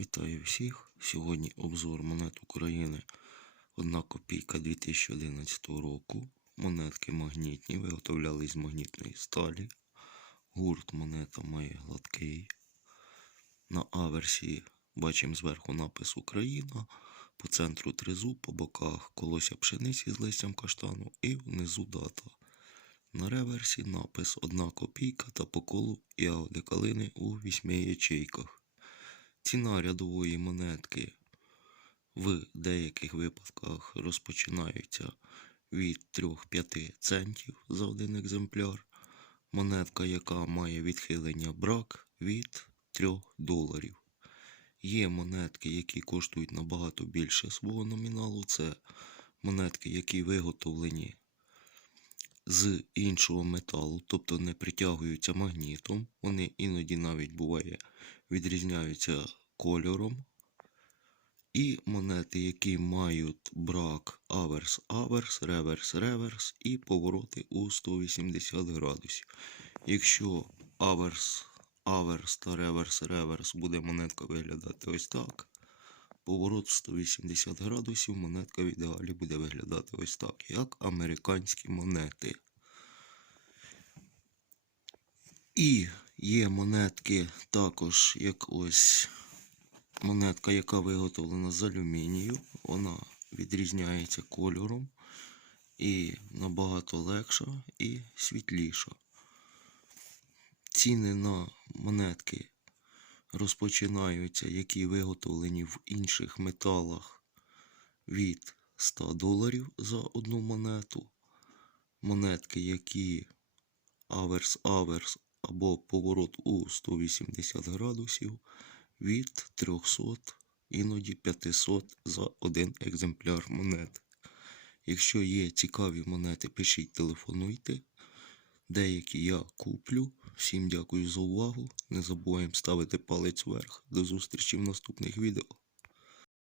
Вітаю всіх! Сьогодні обзор монет України 1 копійка 2011 року. Монетки магнітні, виготовлялись з магнітної сталі. Гурт монета має гладкий. На аверсі бачимо зверху напис Україна, по центру тризуб, по боках колося пшениці з листям каштану і внизу дата. На реверсі напис 1 копійка та по колу ягоди калини у 8 ячейках. Ціна рядової монетки в деяких випадках розпочинається від 3-5 центів за один екземпляр. Монетка, яка має відхилення брак від 3 доларів. Є монетки, які коштують набагато більше свого номіналу. Це монетки, які виготовлені з іншого металу, тобто не притягуються магнітом. Вони іноді навіть буває відрізняються кольором. І монети, які мають брак аверс, аверс, реверс, реверс і повороти у 180 градусів. Якщо аверс, аверс та реверс, реверс буде монетка виглядати ось так. Поворот в 180 градусів, монетка в ідеалі буде виглядати ось так, як американські монети. І є монетки також, як ось монетка, яка виготовлена з алюмінію. Вона відрізняється кольором і набагато легша і світліша. Ціни на монетки розпочинаються, які виготовлені в інших металах від 100 доларів за одну монету. Монетки, які аверс-аверс або поворот у 180 градусів від 300, іноді 500 за один екземпляр монет. Якщо є цікаві монети, пишіть, телефонуйте. Деякі я куплю. Всім дякую за увагу. Не забуваємо ставити палець вверх. До зустрічі в наступних відео.